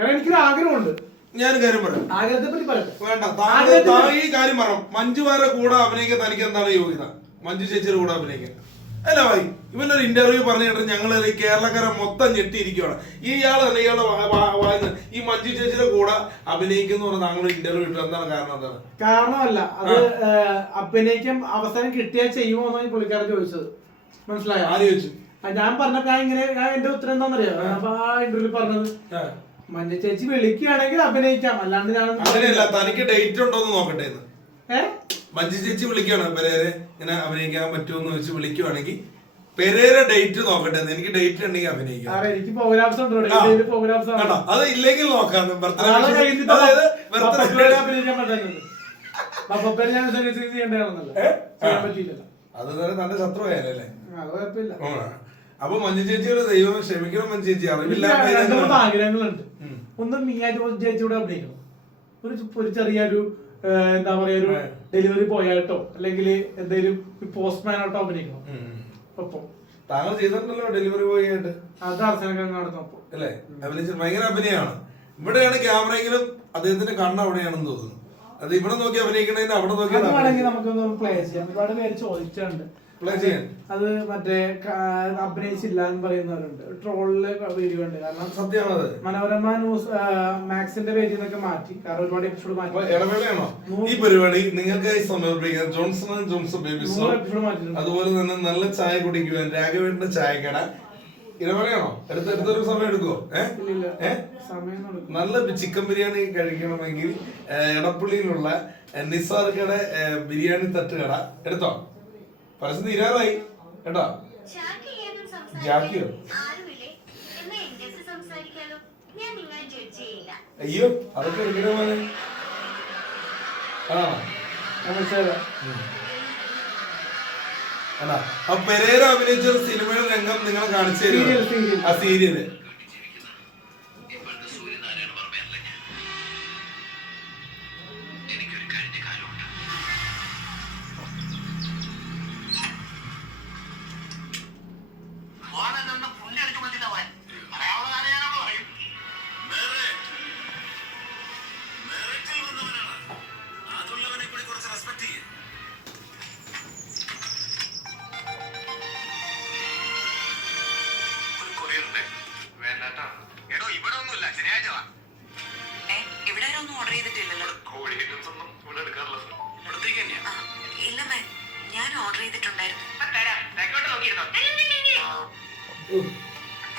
കാരണം എനിക്കൊരു ആഗ്രഹമുണ്ട്. ഞാൻ കാര്യം പറയാം, ആഗ്രഹത്തെ പറ്റി പറയട്ടെ. വേണ്ട, ഈ കാര്യം പറയാം. മഞ്ജു വാര്യരുടെ കൂടെ അഭിനയിക്കാൻ തനിക്ക് എന്താണ് യോഗ്യത? മഞ്ജു ചേച്ചിയുടെ കൂടെ അഭിനയിക്കാൻ അല്ല ഭായി. ഇവനൊരു ഇന്റർവ്യൂ പറഞ്ഞിട്ട് ഞങ്ങൾ കേരളക്കാരെ മൊത്തം ഞെട്ടിയിരിക്കുകയാണ്. ഇയാൾ തന്നെ ഇയാളുടെ വായന ഈ മഞ്ജു ചേച്ചിയുടെ കൂടെ അഭിനയിക്കുന്ന പറഞ്ഞാൽ താങ്കൾ ഇന്റർവ്യൂ ഇട്ടു. എന്താണ് കാരണം? എന്താണ് കാരണമല്ല, അത് അഭിനയിക്കാൻ അവസരം കിട്ടിയാൽ ചെയ്യുമോ എന്നാണ് പുള്ളിക്കാരൻ ചോദിച്ചത്. മനസ്സിലായോ? ആര് ചോദിച്ചു? ഞാൻ പറഞ്ഞപ്പോ ഞാൻ എന്റെ ഉത്തരം എന്താണെന്നറിയോ? അപ്പൊ ആ ഇന്റർവ്യൂ പറഞ്ഞത് മഞ്ജു ചേച്ചി വിളിക്കുകയാണെങ്കിൽ അഭിനയിക്കാം, അല്ലാണ്ട് ഞാൻ അങ്ങനെയല്ല. തനിക്ക് ഡേറ്റ് ഉണ്ടോന്ന് നോക്കട്ടെ. മഞ്ജു ചേച്ചി വിളിക്കുകയാണ് പെരേര ഇങ്ങനെ അഭിനയിക്കാൻ പറ്റുമെന്ന് വെച്ച് വിളിക്കുവാണെങ്കിൽ പെരേര ഡേറ്റ് നോക്കട്ടെ. എനിക്ക് ഡേറ്റ് ഉണ്ടെങ്കിൽ അഭിനയിക്കാം. എനിക്ക് പ്രോഗ്രാംസ് ഉണ്ട്, അത് ഇല്ലെങ്കിൽ നോക്കാം. അത് തന്റെ ശത്രുവായാലേ. അപ്പൊ മഞ്ജു ചേച്ചിയുടെ ദൈവം ക്ഷമിക്കണം. മഞ്ജു ചേച്ചി അറിവില്ലാത്ത ആഗ്രഹങ്ങളുണ്ട്. ഒന്ന് മിയ ജോസ് ചേച്ചിയോട് അഭിനയിക്കണം. ഒരു ചെറിയൊരു എന്താ പറയാ, ഒരു ഡെലിവറി ബോയായിട്ടോ അല്ലെങ്കിൽ എന്തെങ്കിലും പോസ്റ്റ്മാൻ ആയിട്ടോ അഭിനയിക്കണം. ഒപ്പം താങ്കൾ ചെയ്തിട്ടുണ്ടല്ലോ ഡെലിവറി ബോയ് ആയിട്ട്. അത് അർച്ചനൊക്കെ നടന്നപ്പോ അല്ലേ അഭിനയിച്ചത് ഭയങ്കര അഭിനയമാണ്. ഇവിടെയാണ് ക്യാമറയെങ്കിലും അദ്ദേഹത്തിന്റെ കണ്ണ് അവിടെയാണെന്ന് തോന്നുന്നു. അത് ഇവിടെ നോക്കി അഭിനയിക്കണേന് അവിടെ നോക്കി നമുക്കൊന്ന് പ്ലേ ചെയ്യാം. ഒരുപാട് പേര് ചോദിച്ചിട്ടുണ്ട് അത്. മറ്റേ അഭിനയിച്ചില്ല എന്ന് പറയുന്നവരുണ്ട്, ട്രോളില് വീഡിയോ ഉണ്ട്. കാരണം സത്യമാണത്. മനോരമ ന്യൂസ് മാക്സിന്റെ പേജിൽ നിന്നൊക്കെ മാറ്റി, കാരണം ഒരുപാട് എപ്പിസോഡ് മാറ്റി. ഇടവേളയാണോ ഈ പരിപാടി? നിങ്ങൾക്ക് സമർപ്പിക്കാൻ Johnson and Johnson baby so, അതുപോലെ തന്നെ നല്ല ചായ കുടിക്കുവാൻ രാഘവേട്ടന്റെ ചായക്കട. ഇടവേളയാണോ? എടുത്തൊരു സമയം എടുക്കുവോ? നല്ല ചിക്കൻ ബിരിയാണി കഴിക്കണമെങ്കിൽ എടപ്പള്ളിയിലുള്ള നിസാർക്കട ബിരിയാണി തട്ടുകട എടുത്തോ. പരസ്യം തീരാറായി കേട്ടോ. ജാക്കിയോ? അയ്യോ, അതൊക്കെ എടുക്കണ പോലെ ആണോ? അപ്പൊ പെരേര അഭിനയിച്ച സിനിമയുടെ രംഗം നിങ്ങളെ കാണിച്ചു തരും. ആ സീരിയല്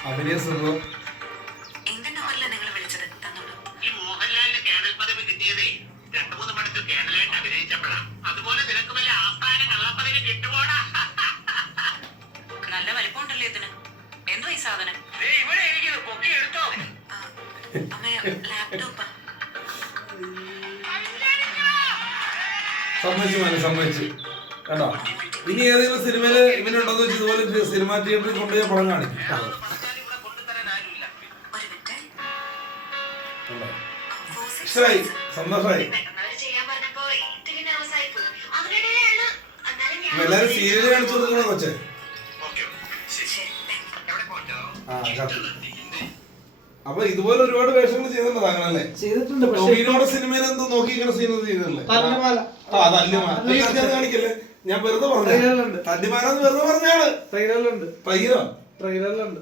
അഭിനയ സംഭവം. നല്ല വലിപ്പമുണ്ടല്ലോ ഇതിന്. എന്തോ ഈ സാധനം? സമ്മതിച്ചു കേട്ടോ. ഇനി ഏതെങ്കിലും സിനിമയില് ഇവനുണ്ടോന്ന് വെച്ച് ഇതുപോലെ സിനിമാ തിയേറ്ററിൽ കൊണ്ടുപോയി പടം കാണിക്കും. സന്തോഷമായി. എല്ലാരും സീരിയല് കാണിച്ചു കൊടുക്കണോ കൊച്ചെ? അപ്പൊ ഇതുപോലെ ഒരുപാട് വേഷങ്ങൾ ചെയ്തിട്ടുണ്ട് താങ്കളല്ലേ? ചെയ്തിട്ടുണ്ട്. ടോവിനോടെ സിനിമയിൽ എന്തോ നോക്കിയിരിക്കണ സീൻ ചെയ്തല്ലേ? കാണിക്കല്ലേ? ഞാൻ വെറുതെ പറഞ്ഞു. തല്ലിമാരാന്ന് വെറുതെ പറഞ്ഞാണ്. ട്രെയിലറിലുണ്ട്. ട്രെയിലറുണ്ട്.